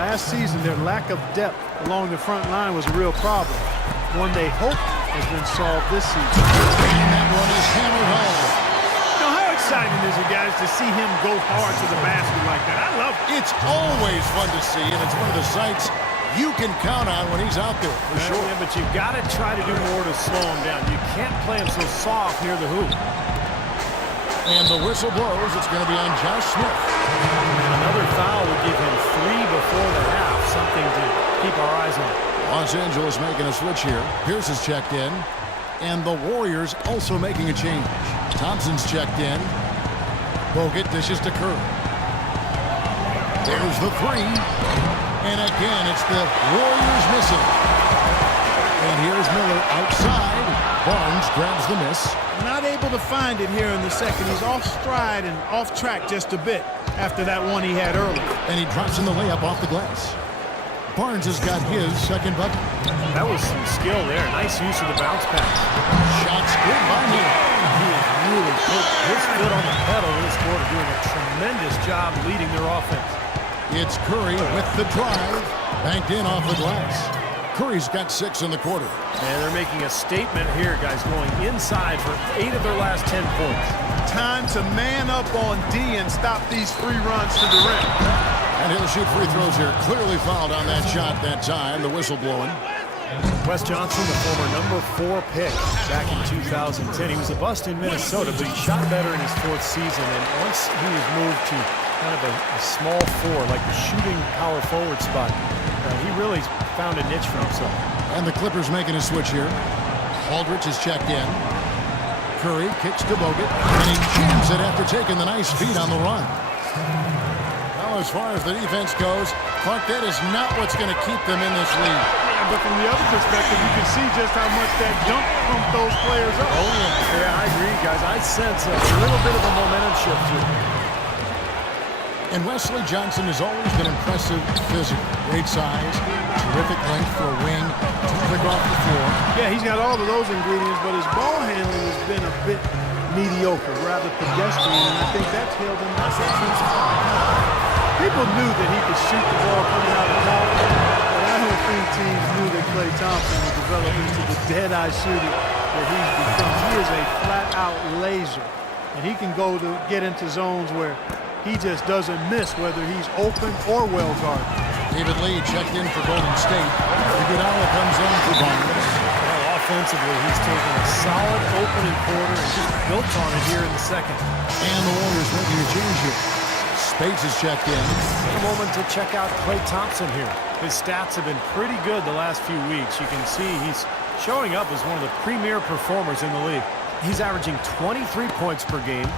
Last season, their lack of depth along the front line was a real problem. One they hope has been solved this season. And that one is hammered home. Now, how exciting is it, guys, to see him go hard to the basket like that? I love it. It's always fun to see, and it's one of the sights you can count on when he's out there, for sure. Yeah, but you've got to try to do more to slow him down. You can't play him so soft near the hoop. And the whistle blows. It's going to be on Josh Smith. And another foul would give him 3 before the half, something to keep our eyes on. Los Angeles making a switch here. Pierce is checked in. And the Warriors also making a change. Thompson's checked in. Bogut dishes to Curry. There's the 3. And again, it's the Warriors missing. And here's Miller outside. Barnes grabs the miss. Not able to find it here in the second. He's off stride and off track just a bit after that one he had earlier. And he drops in the layup off the glass. Barnes has got his second bucket. That was some skill there. Nice use of the bounce pass. Shots good by Miller. He has really put his foot on the pedal in this quarter, doing a tremendous job leading their offense. It's Curry with the drive. Banked in off the glass. Curry's got 6 in the quarter. And they're making a statement here, guys, going inside for 8 of their last 10 points. Time to man up on D and stop these free runs to the rim. And he'll shoot free throws here. Clearly fouled on that shot that time. The whistle blowing. Wes Johnson, the former #4 pick back in 2010. He was a bust in Minnesota, but he shot better in his 4th season. And once he was moved to kind of a small 4, like the shooting power forward spot, he really found a niche for himself. And the Clippers making a switch here. Aldridge is checked in. Curry kicks to Bogut, and he jams it after taking the nice feed on the run. Well, as far as the defense goes, Clark, that is not what's going to keep them in this league. Yeah, but from the other perspective, you can see just how much that dunk pumped those players up. Oh, yeah. Yeah, I agree, guys. I sense a little bit of a momentum shift here. And Wesley Johnson has always been impressive physically. Great size, terrific length for a wing, quick off the floor. Yeah, he's got all of those ingredients, but his ball handling has been a bit mediocre, rather pedestrian, and I think that's held him back. People knew that he could shoot the ball coming out of college, but I don't think teams knew that Klay Thompson would develop into the dead-eye shooter that he's become. He is a flat-out laser, and he can go to get into zones where he just doesn't miss, whether he's open or well guarded. David Lee checked in for Golden State. Iguodala comes in for Barnes. Well, offensively, he's taken a solid opening quarter and just built on it here in the second. And the Warriors making a change here. Spades is checked in. A moment to check out Klay Thompson here. His stats have been pretty good the last few weeks. You can see he's showing up as one of the premier performers in the league. He's averaging 23 points per game,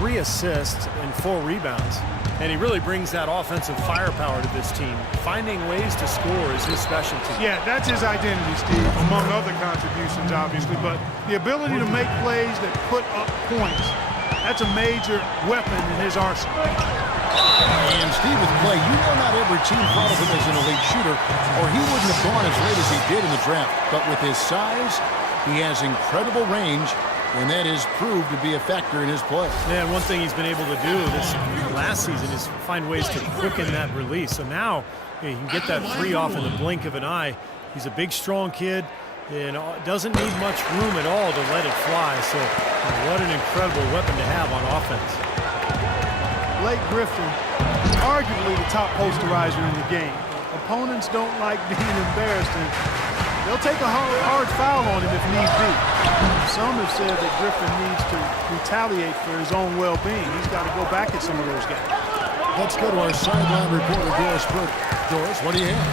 3 assists, and 4 rebounds. And he really brings that offensive firepower to this team. Finding ways to score is his specialty. Yeah, that's his identity, Steve, among other contributions, obviously. But the ability to make plays that put up points, that's a major weapon in his arsenal. And Steve, with Klay, you know not every team thought of him as an elite shooter, or he wouldn't have gone as late as he did in the draft. But with his size, he has incredible range, and that is proved to be a factor in his play. Yeah, and one thing he's been able to do this last season is find ways to quicken that release. So now he can get that 3 off in the blink of an eye. He's a big, strong kid and doesn't need much room at all to let it fly. So what an incredible weapon to have on offense. Blake Griffin, arguably the top posterizer in the game. Opponents don't like being embarrassed, and they'll take a hard foul on him if need be. Some have said that Griffin needs to retaliate for his own well-being. He's got to go back at some of those guys. Let's go to our sideline reporter, Doris Burke. Doris, what do you have?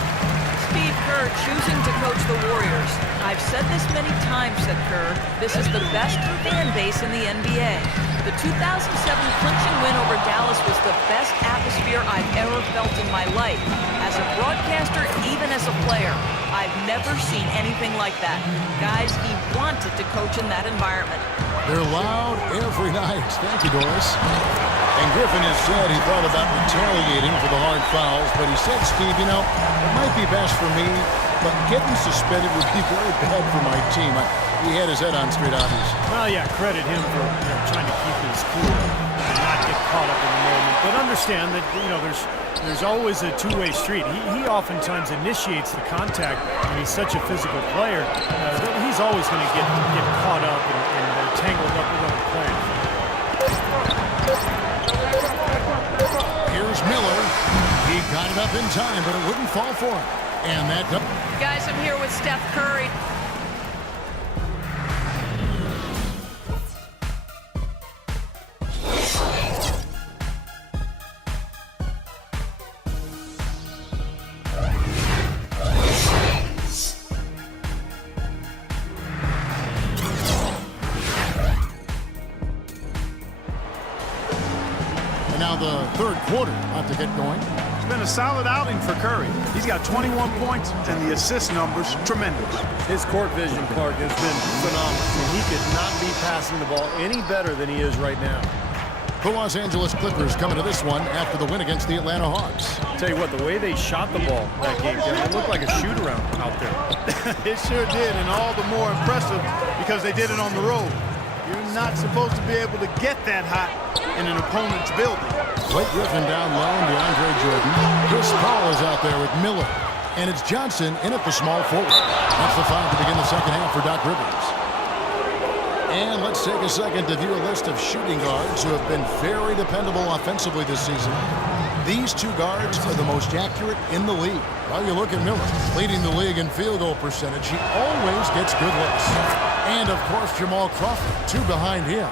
Steve Kerr choosing to coach the Warriors. I've said this many times, said Kerr. This is the best fan base in the NBA. The 2007 clinching win over Dallas was the best atmosphere I've ever felt in my life. As a broadcaster, even as a player, I've never seen anything like that. Guys, he wanted to coach in that environment. They're loud every night. Thank you, Doris. And Griffin has said he thought about retaliating for the hard fouls, but he said, Steve, you know, it might be best for me but getting suspended would be very bad for my team. He had his head on straight, obviously. Well, yeah, credit him for trying to keep his cool and not get caught up in the moment. But understand that there's always a two-way street. He oftentimes initiates the contact, and he's such a physical player. He's always going to get caught up and tangled up with other players. Here's Miller. He got it up in time, but it wouldn't fall for him. And that... Guys, I'm here with Steph Curry. And now the third quarter about to get going. It's been a solid outing for Curry. He's got 21 points, and the assist numbers tremendous. His court vision, Clark, has been phenomenal. I mean, he could not be passing the ball any better than he is right now. The Los Angeles Clippers coming to this one after the win against the Atlanta Hawks. I'll tell you what, the way they shot the ball that game, it looked like a shoot-around out there. It sure did, and all the more impressive because they did it on the road. You're not supposed to be able to get that hot in an opponent's building. Blake Griffin down low, and DeAndre Jordan. Chris Paul is out there with Miller. And it's Johnson in at the small forward. That's the foul to begin the second half for Doc Rivers. And let's take a second to view a list of shooting guards who have been very dependable offensively this season. These two guards are the most accurate in the league. While you look at Miller, leading the league in field goal percentage, he always gets good looks. And, of course, Jamal Crawford, two behind him.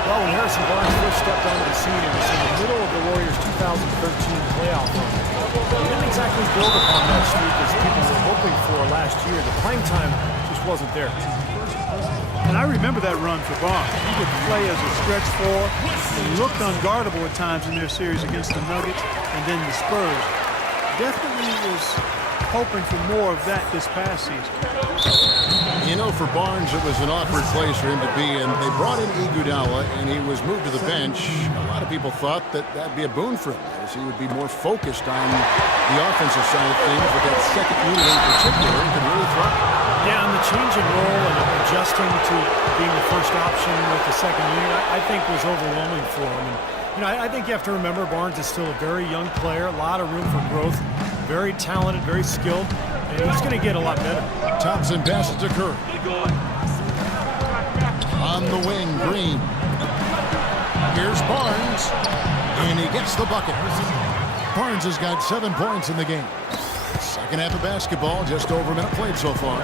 Well, when Harrison Barnes first stepped onto the scene, it was in the middle of the Warriors' 2013 playoff run. He didn't exactly build upon that streak as people were hoping for last year. The playing time just wasn't there. And I remember that run for Barnes. He would play as a stretch four. He looked unguardable at times in their series against the Nuggets and then the Spurs. Definitely was hoping for more of that this past season. You know, for Barnes, it was an awkward place for him to be, and they brought in Iguodala, and he was moved to the bench. A lot of people thought that that'd be a boon for him, as he would be more focused on the offensive side of things, but that second unit in particular could really thrive. Yeah, and the change in role and adjusting to being the first option with the second unit, I think was overwhelming for him. And, I think you have to remember Barnes is still a very young player, a lot of room for growth, very talented, very skilled, and he's going to get a lot better. Thompson passes to Curry. On the wing, Green. Here's Barnes, and he gets the bucket. Barnes has got 7 points in the game. Second half of basketball, just over a minute played so far.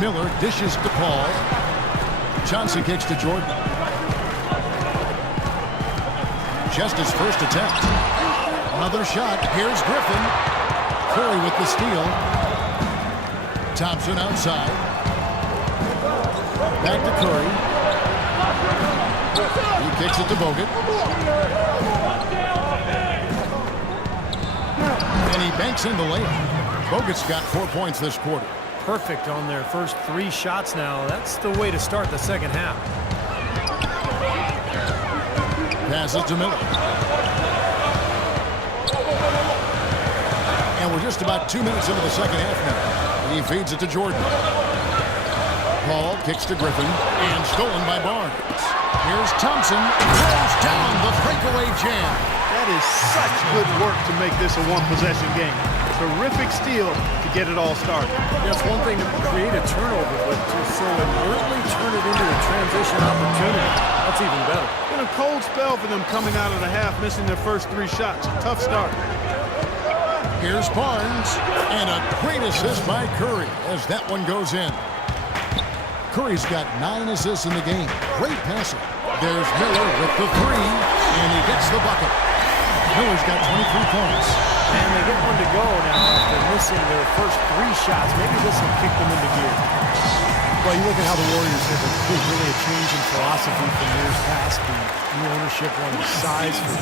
Miller dishes to Paul. Johnson kicks to Jordan. Just his first attempt. Another shot. Here's Griffin. Curry with the steal. Thompson outside. Back to Curry. He kicks it to Bogut. And he banks in the layup. Bogut's got 4 points this quarter. Perfect on their first 3 shots now. That's the way to start the second half. Passes to Miller. And we're just about 2 minutes into the second half now. He feeds it to Jordan. Paul kicks to Griffin, and stolen by Barnes. Here's Thompson. Throws down the breakaway jam. That is such good work to make this a one-possession game. Terrific steal to get it all started. Yeah, it's one thing to create a turnover, but to so inertly turn it into a transition opportunity, that's even better. Been a cold spell for them coming out of the half, missing their first 3 shots. Tough start. Here's Barnes, and a great assist by Curry as that one goes in. Curry's got 9 assists in the game. Great passing. There's Miller with the 3, and he gets the bucket. Miller's got 23 points. And they get one to go now after missing their first 3 shots. Maybe this will kick them into gear. Well, you look at how the Warriors have really a change in philosophy from years past. The new ownership wanted size for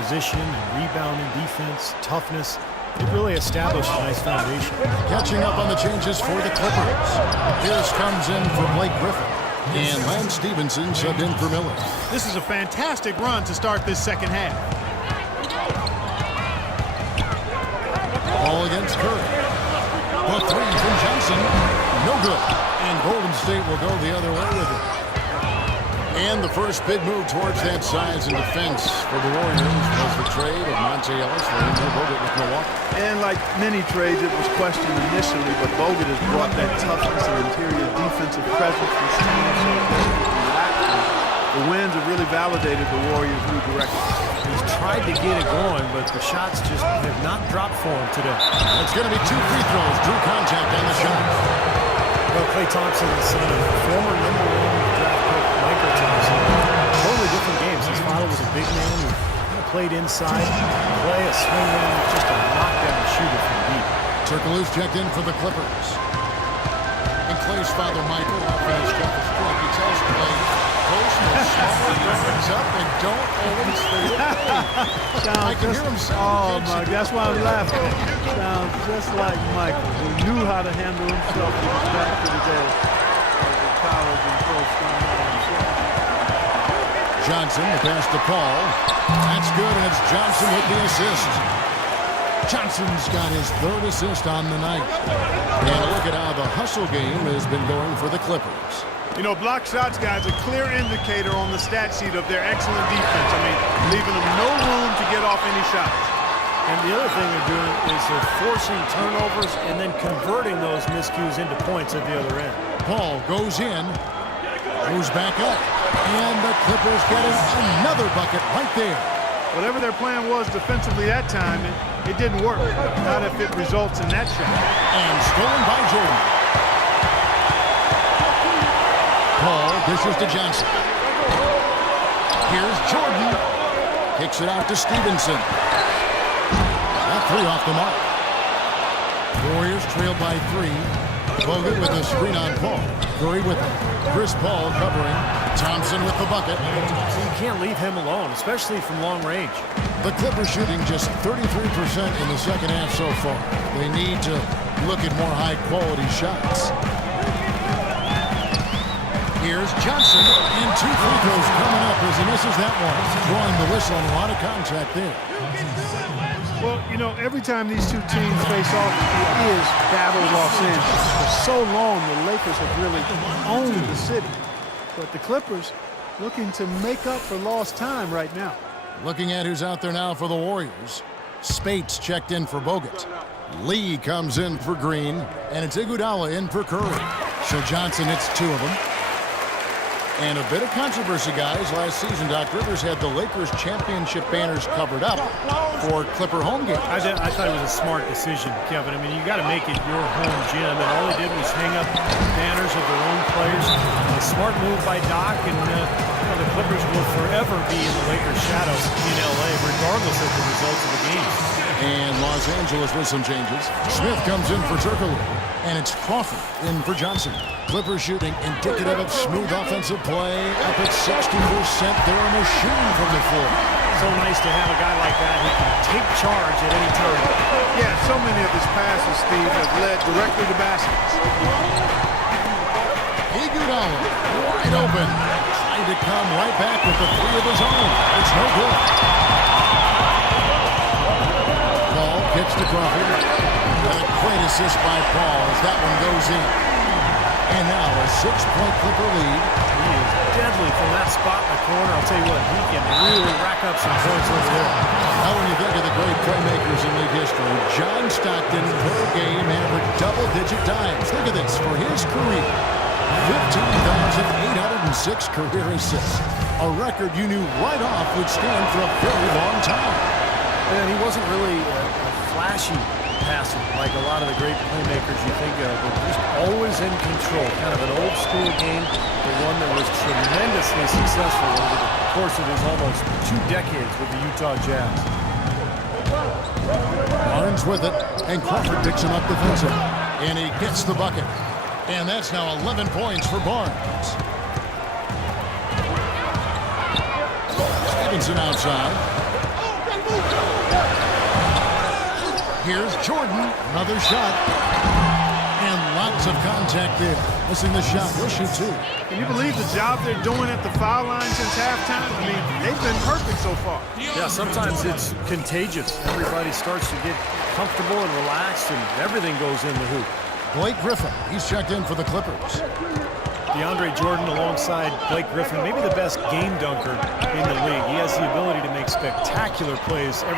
position and rebounding, defense, toughness. It really established a nice foundation. Catching up on the changes for the Clippers. Pierce comes in for Blake Griffin. And Lance Stevenson subbed in for Miller. This is a fantastic run to start this second half. three from Johnson. No good. And Golden State will go the other way with it. And the first big move towards that size and defense for the Warriors was the trade of Monte Ellis for Andrew Bogut with Milwaukee. And like many trades, it was questioned initially, but Bogut has brought that toughness and interior defensive presence to this team. So the wins have really validated the Warriors' new direction. He's tried to get it going, but the shots just have not dropped for him today. It's going to be 2 free throws. Drew contact on the shot. Well, Klay Thompson, the son of former #1 draft pick Michael Thompson. Totally different games. His father was a big man who played inside. Klay, a swing man, just a knockdown shooter from deep. Turkoglu's checked in for the Clippers. And Klay's father, Michael, off in his Jefferson Stroke. He tells Klay, post those smaller guards up and don't always stay with Klay. I can hear him sound. Oh, my, that's why I'm laughing. Sounds just like Michael, who knew how to handle himself when he was back to the day of college and pro school. Johnson, the pass to Paul. That's good, and it's Johnson with the assist. Johnson's got his 3rd assist on the night. And look at how the hustle game has been going for the Clippers. You know, block shots, guys, a clear indicator on the stat sheet of their excellent defense. I mean, leaving them no room to get off any shots. And the other thing they're doing is they're forcing turnovers and then converting those miscues into points at the other end. Paul goes in, moves back up, and the Clippers getting another bucket right there. Whatever their plan was defensively that time, it didn't work. Not if it results in that shot. And stolen by Jordan. Paul dishes to Johnson. Here's Jordan. Kicks it out to Stevenson. That 3 off the mark. Warriors trail by 3. Bogut with a screen on Paul. Curry with him. Chris Paul covering. Thompson with the bucket. You can't leave him alone, especially from long range. The Clippers shooting just 33% in the second half so far. They need to look at more high-quality shots. Here's Johnson, and 2 free throws coming up as he misses that one. Drawing the whistle and a lot of contact there. Well, you know, every time these two teams face off, it is Battle Los Angeles. For so long, the Lakers have really owned the city. But the Clippers looking to make up for lost time right now. Looking at who's out there now for the Warriors. Spates checked in for Bogut. Lee comes in for Green, and it's Iguodala in for Curry. So Johnson hits 2 of them. And a bit of controversy, guys. Last season, Doc Rivers had the Lakers championship banners covered up for Clipper home games. I thought it was a smart decision, Kevin. I mean, you got to make it your home gym, and all they did was hang up banners of their own players. A smart move by Doc, and the Clippers will forever be in the Lakers' shadow in L.A., regardless of the results of the games. And Los Angeles with some changes. Smith comes in for Turkoglu, and it's Crawford in for Johnson. Clippers shooting indicative of smooth offensive play. Up at 60%. They're a machine from the floor. So nice to have a guy like that who can take charge at any time. Yeah, so many of his passes, Steve, have led directly to baskets. Iguodala wide open. Trying to come right back with the 3 of his own. It's no good. Paul kicks to Crawford. And a great assist by Paul as that one goes in. And now a 6-point Clipper lead. He is deadly from that spot in the corner. I'll tell you what, he can really rack up some points over there. Now when you think of the great playmakers in league history, John Stockton per game averaged double-digit dimes. Look at this for his career. 15,806 career assists. A record you knew right off would stand for a very long time. And he wasn't really a flashy passer like a lot of the great playmakers you think of, but just always in control. Kind of an old school game, but one that was tremendously successful over the course of his almost 2 decades with the Utah Jazz. Barnes with it, and Crawford picks him up defensively. And he gets the bucket. And that's now 11 points for Barnes. Stevenson outside. Here's Jordan, another shot. And lots of contact there. Missing the shot, he'll shoot 2. Can you believe the job they're doing at the foul line since halftime? I mean, they've been perfect so far. Yeah, sometimes it's contagious. Everybody starts to get comfortable and relaxed, and everything goes in the hoop. Blake Griffin, he's checked in for the Clippers. DeAndre Jordan alongside Blake Griffin, maybe the best game dunker in the league. He has the ability to make spectacular plays every